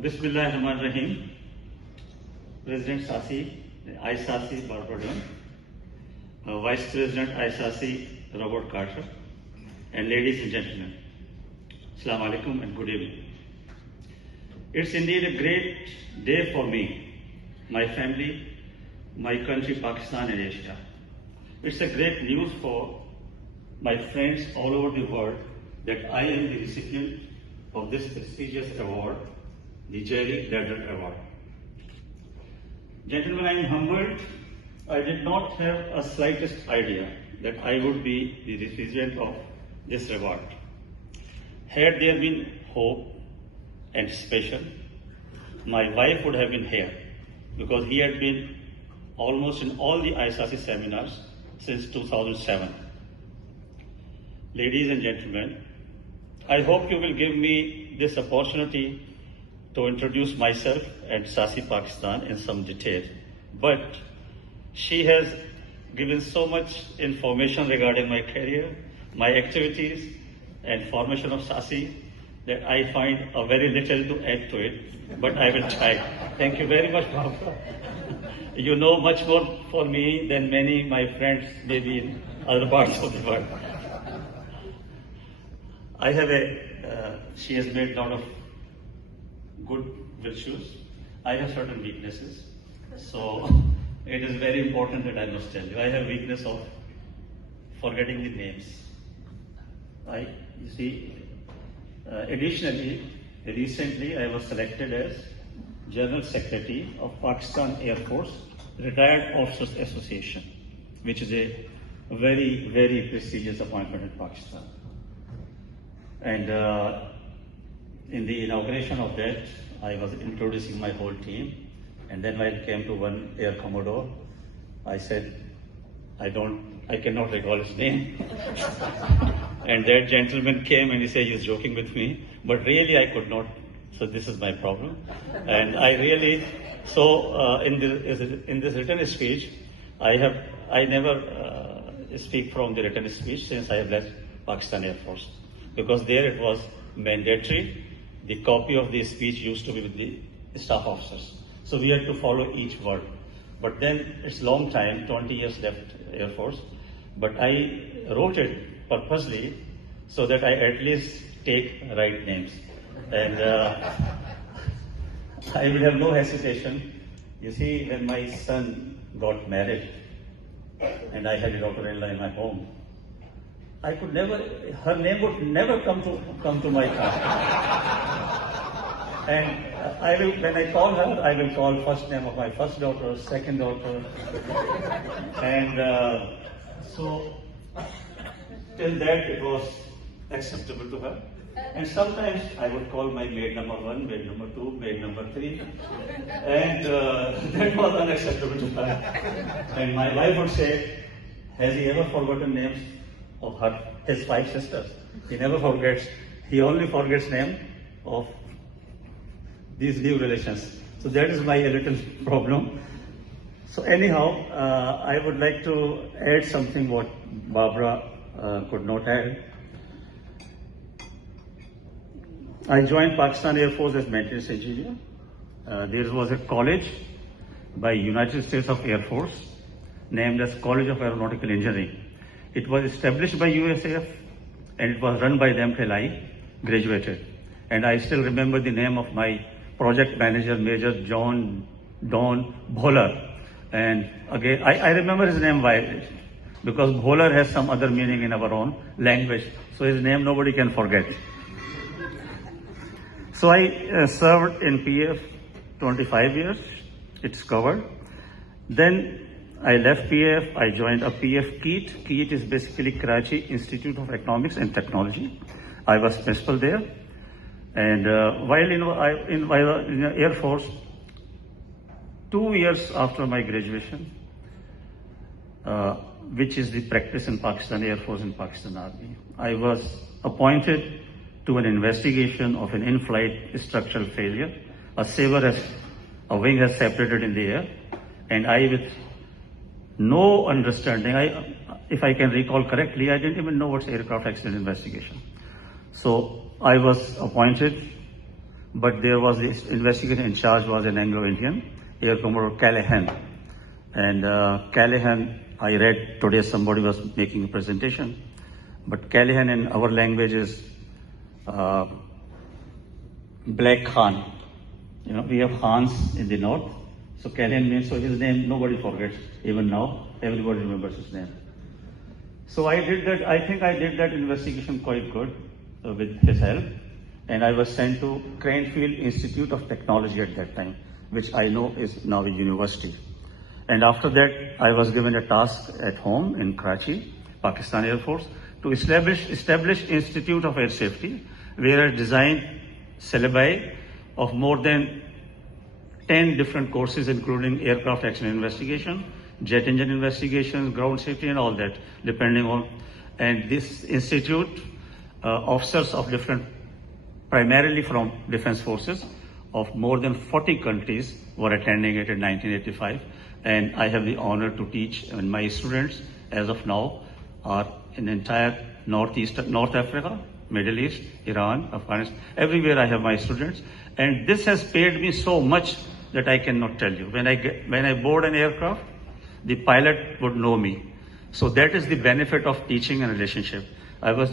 Bismillahirrahmanirrahim. President Sasi, ISASI Barbadon, Vice President ISASI Robert Carter, and ladies and gentlemen, Assalamu alaikum and good evening. It's indeed a great day for me, my family, my country Pakistan and Asia. It's a great news for my friends all over the world that I am the recipient of this prestigious award, the Jerry Ladder Award. Gentlemen, I am humbled. I did not have a slightest idea that I would be the recipient of this award. Had there been hope and special, my wife would have been here because he had been almost in all the ISASI seminars since 2007. Ladies and gentlemen, I hope you will give me this opportunity to introduce myself and Sasi Pakistan in some detail. But she has given so much information regarding my career, my activities, and formation of Sasi that I find a very little to add to it, but I will try. Thank you very much, Baba. You know much more for me than many my friends maybe in other parts of the world. I have she has made a lot of good virtues. I have certain weaknesses. So it is very important that I must tell you. I have weakness of forgetting the names. You see, additionally, recently I was selected as General Secretary of Pakistan Air Force Retired Officers Association, which is a very, very prestigious appointment in Pakistan. And in the inauguration of that, I was introducing my whole team. And then when it came to one Air Commodore, I said, I cannot recall his name. And that gentleman came and he said, he's joking with me. But really I could not. So this is my problem. And I really, in this written speech, I never speak from the written speech since I have left Pakistan Air Force. Because there it was mandatory. The copy of the speech used to be with the staff officers. So we had to follow each word. But then it's long time, 20 years left Air Force. But I wrote it purposely so that I at least take right names. And I will have no hesitation. You see, when my son got married and I had a daughter-in-law in my home, I could never, her name would never come to my tongue. And when I call her, I will call first name of my first daughter, second daughter. And so till that it was acceptable to her. And sometimes I would call my maid number 1, maid number 2, maid number 3. And that was unacceptable to her. And my wife would say, has he ever forgotten names of his 5 sisters? He never forgets. He only forgets name of these new relations. So that is my little problem. So anyhow, I would like to add something what Barbara could not add. I joined Pakistan Air Force as maintenance engineer. There was a college by United States of Air Force named as College of Aeronautical Engineering. It was established by USAF and it was run by them till I graduated. And I still remember the name of my project manager, Major John Don Bholar. And again, I remember his name because Bholar has some other meaning in our own language. So his name nobody can forget. So I served in PF 25 years. It's covered. Then I left PF. I joined a PF KEET. KEET is basically Karachi Institute of Economics and Technology. I was principal there. And while in the Air Force, 2 years after my graduation, which is the practice in Pakistan Air Force and Pakistan Army, I was appointed to an investigation of an in-flight structural failure. A wing has separated in the air, and I, with no understanding, if I can recall correctly, I didn't even know what's aircraft accident investigation. So I was appointed but there was this investigation in charge was an Anglo-Indian, Air Commodore Callahan. And Callahan, I read today somebody was making a presentation, but Callahan in our language is Black Khan. You know, we have Khans in the north. So Callahan means, so his name nobody forgets. Even now, everybody remembers his name. So I did that, I think I did that investigation quite good with his help. And I was sent to Cranfield Institute of Technology at that time, which I know is now a university. And after that, I was given a task at home in Karachi, Pakistan Air Force, to establish Institute of Air Safety, where I designed syllabi of more than 10 different courses, including aircraft accident investigation, jet engine investigations, ground safety, and all that, depending on. And this institute, officers of different, primarily from defense forces, of more than 40 countries were attending it in 1985. And I have the honor to teach, and my students, as of now, are in entire North Africa, Middle East, Iran, Afghanistan, everywhere I have my students. And this has paid me so much that I cannot tell you. When I board an aircraft, the pilot would know me. So that is the benefit of teaching and relationship. I was